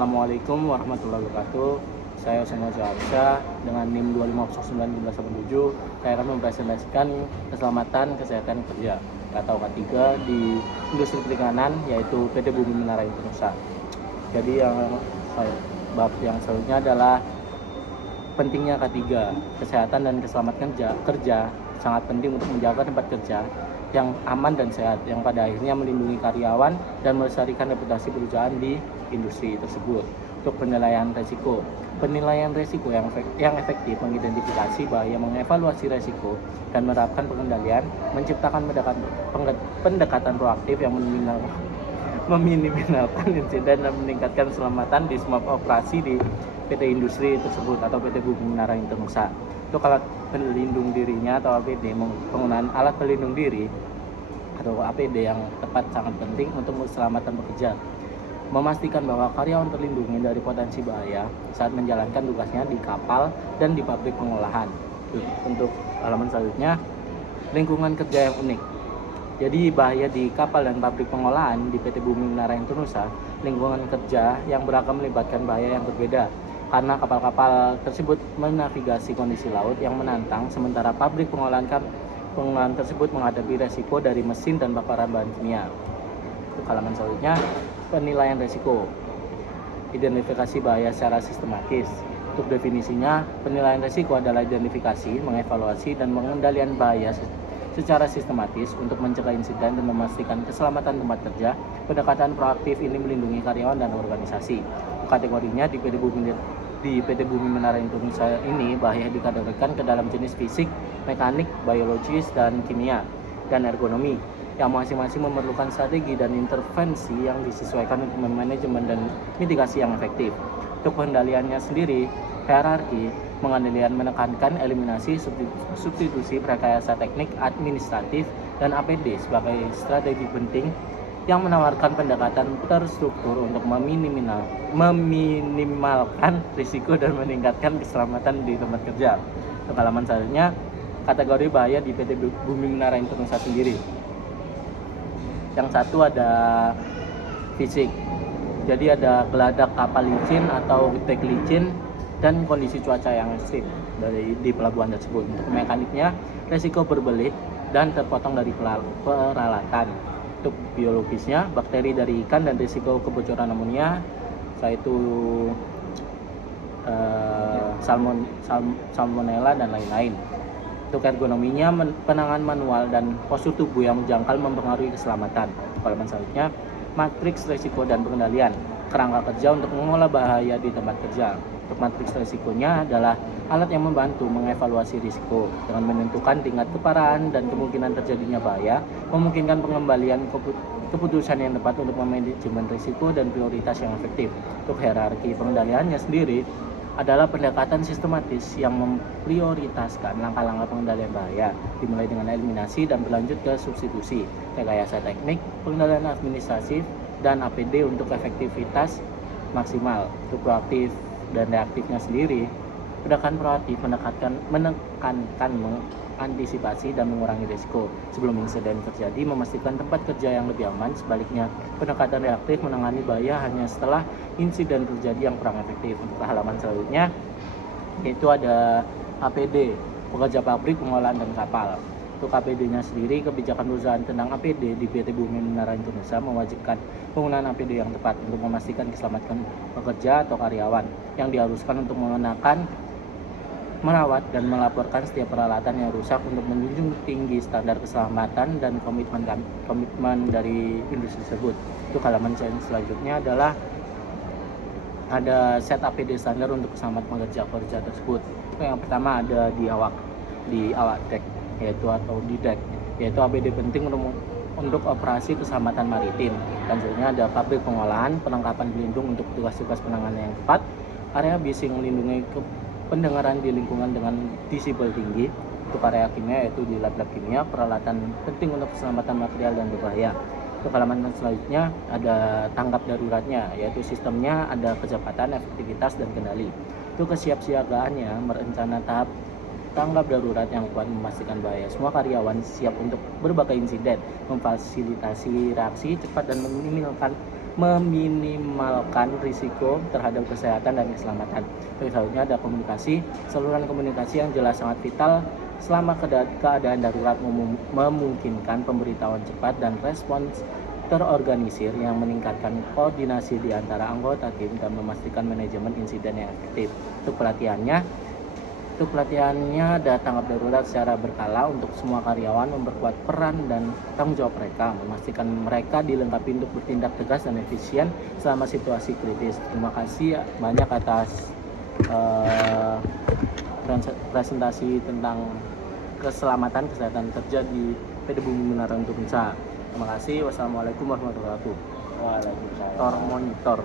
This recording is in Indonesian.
Assalamualaikum warahmatullahi wabarakatuh. Saya Usama Jaharsa dengan NIM 2509117. Saya akan mempresentasikan keselamatan kesehatan kerja atau K3 di industri perikanan, yaitu PT Bumi Menara Indonesia. Jadi bab yang selanjutnya adalah pentingnya K3, kesehatan dan keselamatan kerja sangat penting untuk menjaga tempat kerja yang aman dan sehat, yang pada akhirnya melindungi karyawan dan melestarikan reputasi perusahaan di industri tersebut. Untuk penilaian resiko yang efektif mengidentifikasi bahaya, mengevaluasi resiko, dan menerapkan pengendalian, menciptakan pendekatan proaktif yang meminimalkan insiden dan meningkatkan keselamatan di semua operasi di PT industri tersebut atau PT Bumi Menara Indonesia. Untuk alat pelindung dirinya atau APD, penggunaan alat pelindung diri atau APD yang tepat sangat penting untuk keselamatan bekerja. Memastikan bahwa karyawan terlindungi dari potensi bahaya saat menjalankan tugasnya di kapal dan di pabrik pengolahan. Untuk halaman selanjutnya, lingkungan kerja yang unik. Jadi bahaya di kapal dan pabrik pengolahan di PT Bumi Menara Indonesia, lingkungan kerja yang beragam melibatkan bahaya yang berbeda. Karena kapal-kapal tersebut menavigasi kondisi laut yang menantang, sementara pabrik pengolahan tersebut menghadapi resiko dari mesin dan bakaran bahan kimia. Untuk halaman selanjutnya, penilaian resiko. Identifikasi bahaya secara sistematis. Untuk definisinya, penilaian resiko adalah identifikasi, mengevaluasi, dan pengendalian bahaya secara sistematis untuk mencegah insiden dan memastikan keselamatan tempat kerja. Pendekatan proaktif ini melindungi karyawan dan organisasi. Kategorinya di PT Bumi Menara Indonesia ini, bahaya dikategorikan ke dalam jenis fisik, mekanik, biologis, dan kimia, dan ergonomi, yang masing-masing memerlukan strategi dan intervensi yang disesuaikan untuk manajemen dan mitigasi yang efektif. Untuk pengendaliannya sendiri, hierarki pengendalian menekankan eliminasi, substitusi, rekayasa teknik, administratif, dan APD sebagai strategi penting yang menawarkan pendekatan terstruktur untuk meminimalkan risiko dan meningkatkan keselamatan di tempat kerja. Untuk halaman selanjutnya, kategori bahaya di PT Bumi Menara Indonesia sendiri. Yang satu ada fisik, jadi ada geladak kapal licin atau dek licin dan kondisi cuaca yang ekstrim di pelabuhan tersebut. Untuk mekaniknya, resiko berbelit dan terpotong dari peralatan. Untuk biologisnya, bakteri dari ikan dan risiko kebocoran amonia, yaitu salmonella dan lain-lain. Untuk ergonominya, penanganan manual dan postur tubuh yang menjangkal mempengaruhi keselamatan. Halaman selanjutnya, matriks risiko dan pengendalian, kerangka kerja untuk mengolah bahaya di tempat kerja. Untuk matriks risikonya adalah alat yang membantu mengevaluasi risiko dengan menentukan tingkat keparahan dan kemungkinan terjadinya bahaya, memungkinkan pengembalian keputusan yang tepat untuk manajemen risiko dan prioritas yang efektif. Untuk hierarki pengendaliannya sendiri adalah pendekatan sistematis yang memprioritaskan langkah-langkah pengendalian bahaya, dimulai dengan eliminasi dan berlanjut ke substitusi, rekayasa teknik, pengendalian administratif, dan APD untuk efektivitas maksimal. Untuk proaktif dan reaktifnya sendiri, pendekatan proaktif menekankan mengantisipasi dan mengurangi risiko sebelum insiden terjadi, memastikan tempat kerja yang lebih aman. Sebaliknya, pendekatan reaktif menangani bahaya hanya setelah insiden terjadi yang kurang efektif. Untuk halaman selanjutnya, yaitu ada APD, pekerja pabrik, pengolahan, dan kapal. Untuk APD-nya sendiri, kebijakan perusahaan tentang APD di PT Bumi Menara Indonesia mewajibkan penggunaan APD yang tepat untuk memastikan keselamatan pekerja atau karyawan, yang diharuskan untuk mengenakan, merawat, dan melaporkan setiap peralatan yang rusak untuk menjunjung tinggi standar keselamatan dan komitmen dari industri tersebut. Untuk halaman selanjutnya adalah ada set APD standar untuk keselamatan pekerja tersebut. Yang pertama ada di awak dek, yaitu APD penting untuk operasi keselamatan maritim. Selanjutnya ada pabrik pengolahan, perlengkapan pelindung untuk tugas-tugas penanganan yang tepat, area bising melindungi pendengaran di lingkungan dengan desibel tinggi. Untuk area kimia, yaitu di lab kimia, peralatan penting untuk keselamatan material dan berbahaya. Untuk halaman selanjutnya ada tanggap daruratnya, yaitu sistemnya ada kecepatan, efektivitas, dan kendali. Untuk kesiapsiagaannya, merencana tahap tanggap darurat yang kuat, memastikan bahaya semua karyawan siap untuk berbagai insiden, memfasilitasi reaksi cepat, dan meminimalkan meminimalkan risiko terhadap kesehatan dan keselamatan. Terus selanjutnya ada komunikasi. Saluran komunikasi yang jelas sangat vital selama keadaan darurat memungkinkan pemberitahuan cepat dan respons terorganisir yang meningkatkan koordinasi di antara anggota tim dan memastikan manajemen insiden yang efektif. Untuk pelatihannya ada tanggap darurat secara berkala untuk semua karyawan, memperkuat peran dan tanggung jawab mereka, memastikan mereka dilengkapi untuk bertindak tegas dan efisien selama situasi kritis. Terima kasih banyak atas presentasi tentang keselamatan kesehatan kerja di PT Bumi Menara untuk Nusa. Terima kasih. Wassalamualaikum warahmatullahi wabarakatuh. Waalaikumsalam. Monitor.